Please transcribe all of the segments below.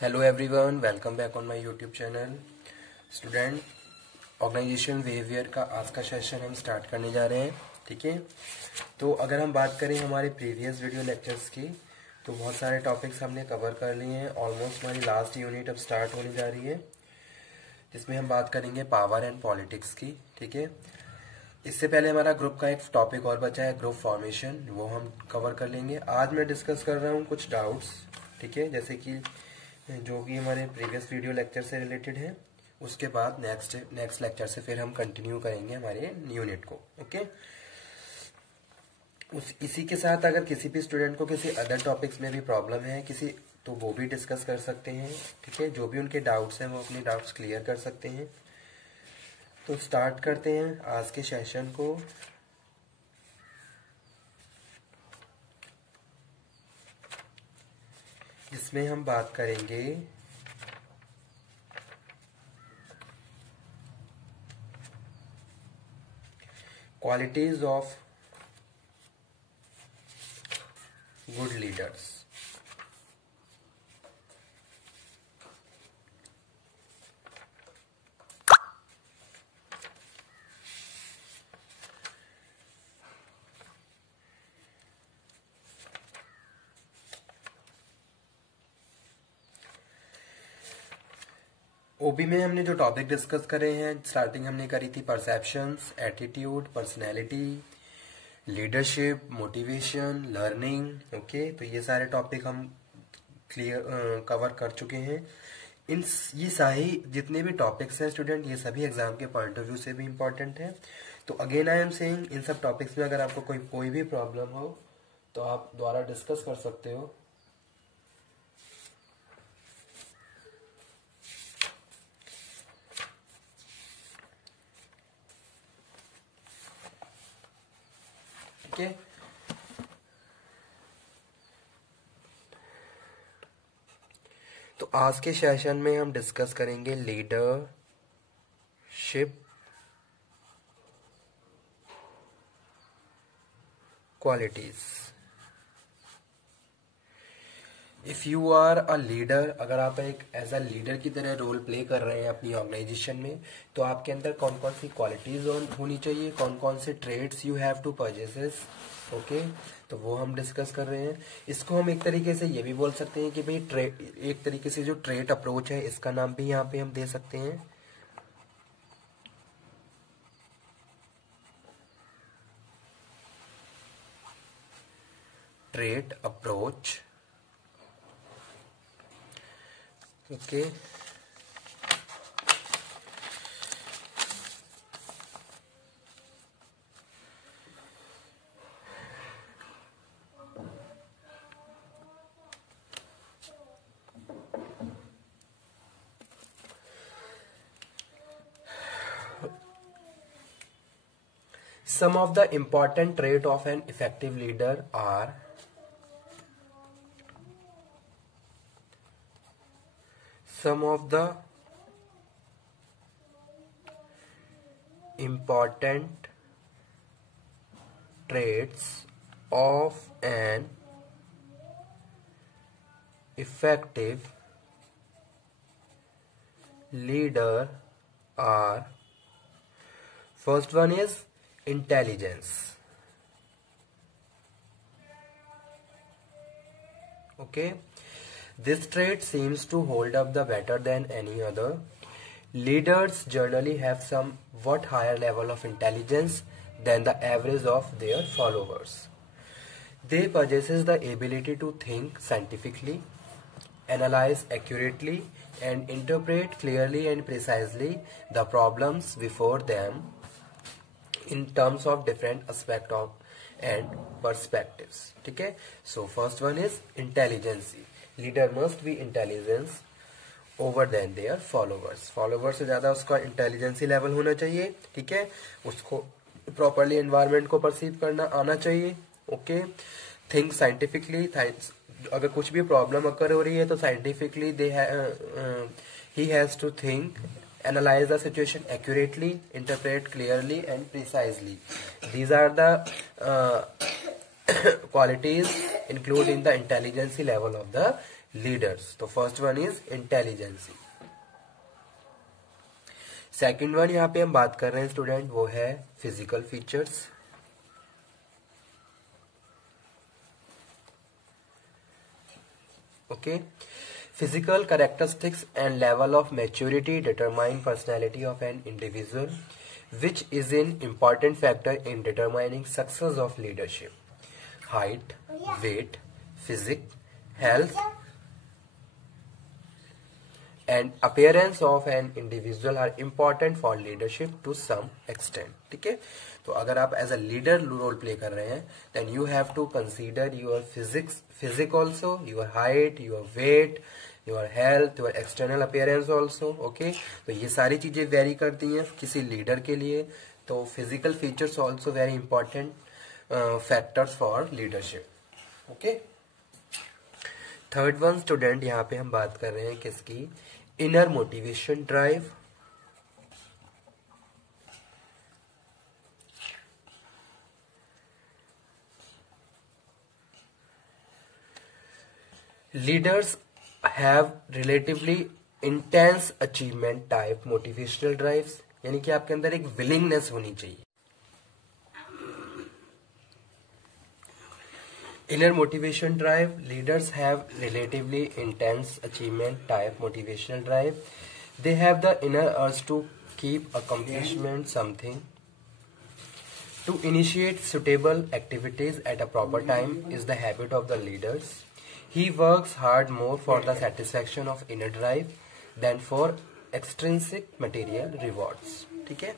Hello everyone, welcome back on my YouTube channel. Student, organization behaviour का आज का session हम स्टार्ट करने जा रहे हैं। ठीक है, तो अगर हम बात करें हमारे प्रीवियस वीडियो लेक्चर्स की, तो बहुत सारे टॉपिक्स हमने कवर कर लिए हैं। ऑलमोस्ट हमारी लास्ट यूनिट अब स्टार्ट होने जा रही है, जिसमें हम बात करेंगे पावर एंड पॉलिटिक्स की। ठीक है, इससे पहले हमारा ग्रुप का एक टॉपिक और बचा है, ग्रुप फॉर्मेशन, वो हम कवर कर लेंगे। आज मैं डिस्कस कर रहा हूँ कुछ डाउट्स, ठीक है, जैसे कि जो कि हमारे प्रीवियस वीडियो लेक्चर से रिलेटेड है। उसके बाद नेक्स्ट लेक्चर से फिर हम कंटिन्यू करेंगे हमारे यूनिट को। ओके, इसी के साथ अगर किसी भी स्टूडेंट को किसी अदर टॉपिक्स में भी प्रॉब्लम है तो वो भी डिस्कस कर सकते हैं। ठीक है, जो भी उनके डाउट्स हैं वो अपने डाउट्स क्लियर कर सकते हैं। तो स्टार्ट करते हैं आज के सेशन को। जिसमें हम बात करेंगे क्वालिटीज ऑफ गुड लीडर्स। ओबी में हमने जो टॉपिक डिस्कस करे हैं, स्टार्टिंग हमने करी थी perceptions, attitude, personality, leadership, motivation, learning. Okay, तो ये सारे टॉपिक हम कवर कर चुके हैं। ये सारी जितने भी टॉपिक्स हैं स्टूडेंट, ये सभी एग्जाम के पॉइंट ऑफ व्यू से भी इम्पोर्टेंट है। तो अगेन आई एम सेइंग, इन सब टॉपिक्स में अगर आपको कोई भी प्रॉब्लम हो तो आप द्वारा डिस्कस कर सकते हो। ठीक है, तो आज के सेशन में हम डिस्कस करेंगे leadership qualities. If you are a leader, अगर आप एक एज अ लीडर की तरह रोल प्ले कर रहे हैं अपनी ऑर्गेनाइजेशन में, तो आपके अंदर कौन कौन सी क्वालिटीज होनी चाहिए, कौन कौन से trades you have to purchases. Okay, तो वो हम डिस्कस कर रहे हैं। इसको हम एक तरीके से ये भी बोल सकते हैं कि भाई एक तरीके से जो ट्रेड अप्रोच है, इसका नाम भी यहाँ पे हम दे सकते हैं trade approach. Okay, some of the important traits of an effective leader are some of the important traits of an effective leader are, first one is intelligence. Okay, this trait seems to hold up the better than any other. Leaders generally have somewhat higher level of intelligence than the average of their followers. They possess the ability to think scientifically, analyze accurately, and interpret clearly and precisely the problems before them in terms of different aspect of and perspectives. ठीक है, so first one is intelligence. Leader must be intelligence over than their followers. Followers से ज्यादा उसका intelligence level होना चाहिए। ठीक है, उसको प्रॉपरली एनवायरनमेंट को परसीव करना आना चाहिए। ओके, थिंक साइंटिफिकली, अगर कुछ भी प्रॉब्लम अकर हो रही है तो scientifically he has to think, analyze the situation accurately, interpret clearly and precisely. These are the qualities include in the intelligence level of the leaders. तो first one is intelligence. Second one यहाँ पे हम बात कर रहे हैं student, वो है physical features. Okay. Physical characteristics and level of maturity determine personality of an individual, which is an important factor in determining success of leadership. Height, weight, physique, health, and appearance of an individual are important for leadership to some extent. ठीक है. तो अगर आप as a leader role play कर रहे हैं, then you have to consider your physique also, your height, your weight, your health, your external appearance also. Okay. तो ये सारी चीजें वेरी करती हैं किसी लीडर के लिए. तो physical features also very important factors for leadership. Okay. Third one student, यहाँ पे हम बात कर रहे हैं किसकी, inner motivation drive. Leaders have relatively intense achievement type motivational drives, यानी कि आपके अंदर एक विलिंगनेस होनी चाहिए. Inner motivation drive. Leaders have relatively intense achievement type motivational drive. They have the inner urge to keep accomplishment something. To initiate suitable activities at a proper time is the habit of the leaders. He works hard more for the satisfaction of inner drive than for extrinsic material rewards. ठीक है.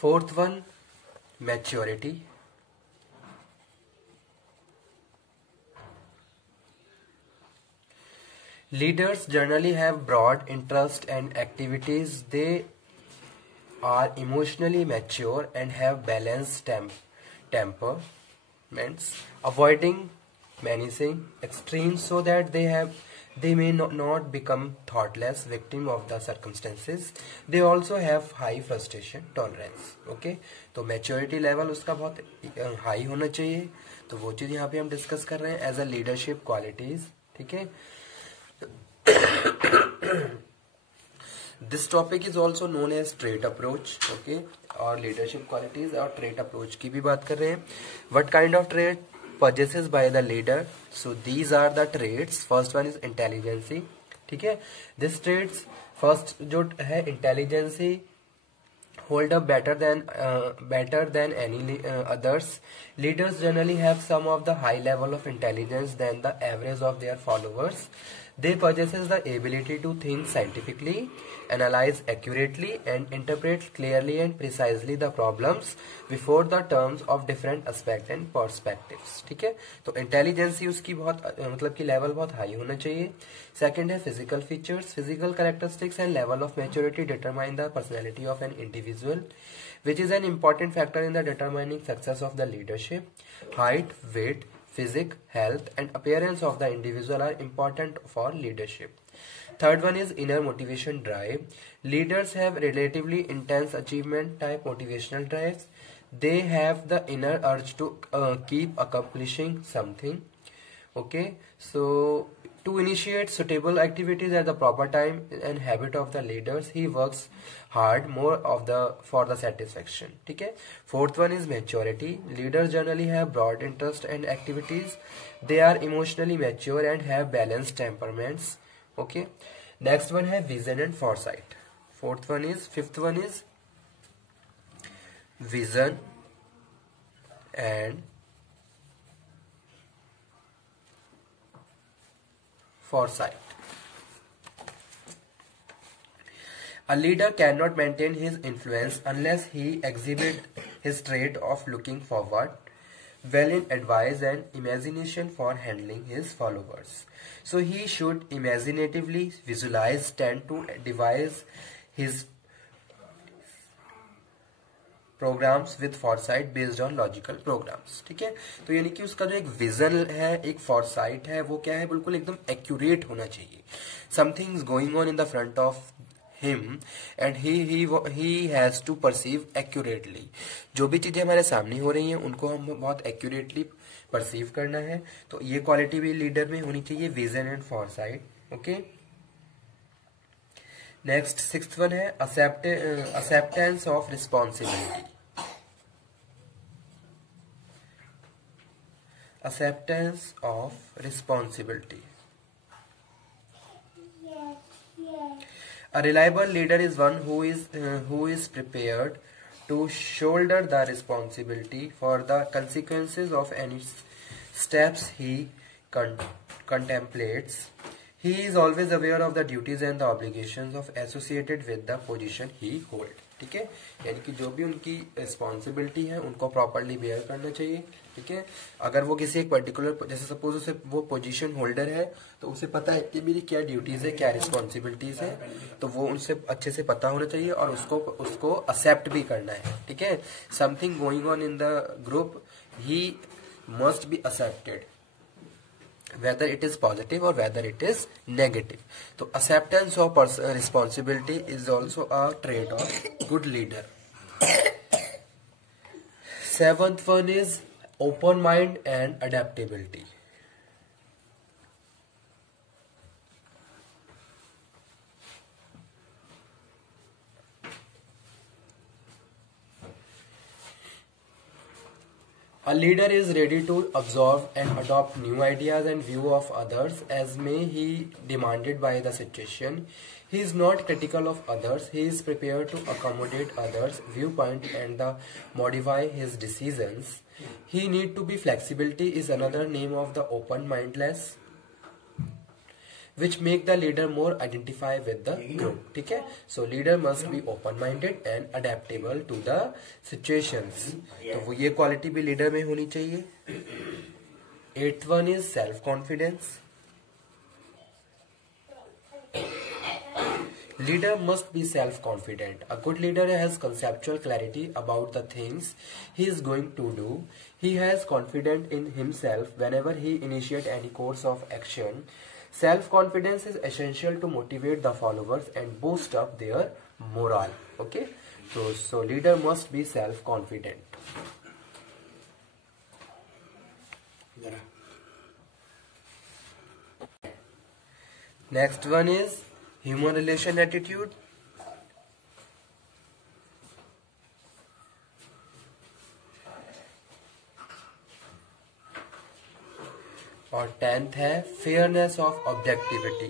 Fourth one, maturity. Leaders generally have broad interest and activities. They are emotionally mature and have balanced temperaments, avoiding menacing extremes so that they may not become thoughtless victim of the circumstances. They also have high frustration tolerance. Okay, तो maturity level उसका बहुत high होना चाहिए. तो वो चीज यहाँ पे हम डिस्कस कर रहे हैं एज अ लीडरशिप क्वालिटीज. ठीक है. This topic is also known as trait approach. Okay. और लीडरशिप क्वालिटीज और ट्रेट अप्रोच की भी बात कर रहे हैं. What kind of trait possessed by the leader. So these are the traits. First one is intelligence. ठीक है. This traits first जो है intelligence hold up better than any others. Leaders generally have some of the high level of intelligence than the average of their followers. They possess the ability to think scientifically, analyze accurately, and interpret clearly and precisely the problems before the terms of different aspects and perspectives. ठीक है. तो intelligence उसकी बहुत मतलब कि level बहुत high होना चाहिए. सेकंड है physical features. Physical characteristics and level of maturity determine the personality of an individual, which is an important factor in the determining success of the leadership. Height, weight, physique, health, and appearance of the individual are important for leadership. Third one is inner motivation drive. Leaders have relatively intense achievement type motivational drives. They have the inner urge to keep accomplishing something. Okay, so to initiate suitable activities at the proper time and habit of the leaders, he works hard more for the satisfaction. ठीक है. Fourth one is maturity. Leaders generally have broad interest and activities. They are emotionally mature and have balanced temperaments. Okay. Next one है vision and foresight. Fifth one is vision and foresight. A leader cannot maintain his influence unless he exhibits his trait of looking forward, well in advice and imagination for handling his followers. So he should imaginatively visualize, tend to devise his programmes with foresight based on logical programmes. ठीक है. तो यानी कि उसका जो एक vision है, एक फॉरसाइट है, वो क्या है, बिल्कुल एकदम एक्यूरेट होना चाहिए. Something is going on in the front of him and he has to perceive accurately. जो भी चीजें हमारे सामने हो रही हैं उनको हम बहुत एक्यूरेटली परसीव करना है, तो ये क्वालिटी भी लीडर में होनी चाहिए, vision and foresight. Okay, next sixth one है acceptance of responsibility. Acceptance of responsibility. A reliable leader is one who is prepared to shoulder the responsibility for the consequences of any steps he contemplates. He is always aware of the duties and the obligations of associated with the position he holds. ठीक है, यानी कि जो भी उनकी responsibility है उनको properly bear करना चाहिए. ठीक है, अगर वो किसी एक पर्टिकुलर, जैसे सपोज उसे वो पोजीशन होल्डर है तो उसे पता है कि मेरी क्या ड्यूटीज है, क्या रिस्पॉन्सिबिलिटीज है, तो वो उनसे अच्छे से पता होना चाहिए और उसको एक्सेप्ट भी करना है. ठीक है, something going on in the group, he must be accepted whether it is positive or whether it is negative. So acceptance of responsibility is also a trait of good leader. Seventh one is open mind and adaptability. A leader is ready to absorb and adopt new ideas and view of others as may he demanded by the situation. He is not critical of others. He is prepared to accommodate others' viewpoint and modify his decisions. He need to be flexibility is another name of the open-mindedness, which make the leader more identify with the group. ठीक है, so leader must be open-minded and adaptable to the situations. तो वो ये quality भी leader में होनी चाहिए. Eighth one is self-confidence. Leader must be self-confident. A good leader has conceptual clarity about the things he is going to do. He has confidence in himself whenever he initiates any course of action. Self-confidence is essential to motivate the followers and boost up their morale. Okay, so leader must be self-confident. Next one is human relation attitude. और 10th है fairness of objectivity.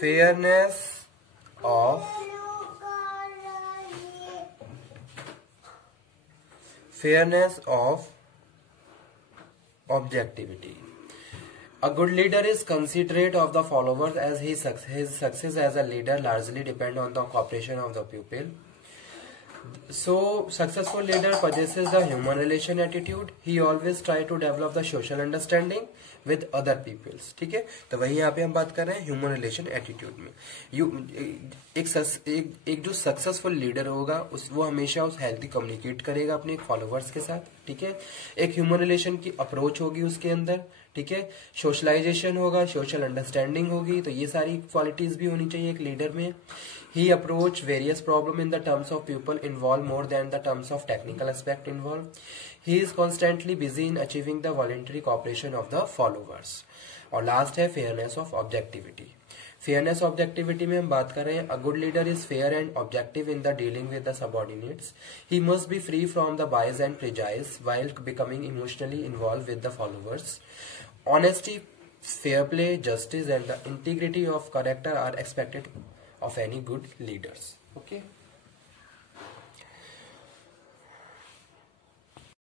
Fairness of objectivity. A good leader is considerate of the followers as his success as a leader largely depend on the cooperation of the pupil. So successful leader possesses the human relation attitude. He always try to develop the social understanding with other peoples. ठीक है, तो वही यहाँ पे हम बात कर रहे हैं ह्यूमन रिलेशन एटीट्यूड में. एक जो सक्सेसफुल लीडर होगा वो हमेशा उस हेल्थी कम्युनिकेट करेगा अपने फॉलोअर्स के साथ. ठीक है, एक ह्यूमन रिलेशन की अप्रोच होगी उसके अंदर. ठीक है, सोशलाइजेशन होगा, सोशल अंडरस्टैंडिंग होगी, तो ये सारी क्वालिटीज भी होनी चाहिए एक लीडर में. He approached various problems in the terms of people involved more than the terms of technical aspect involved. He is constantly busy in achieving the voluntary cooperation of the followers. और last है fairness of objectivity. Fairness objectivity में हम बात कर रहे हैं. A good leader is fair and objective in the dealing with the subordinates. He must be free from the bias and prejudice while becoming emotionally involved with the followers. Honesty, fair play, justice and the integrity of character are expected of any good leaders. Okay.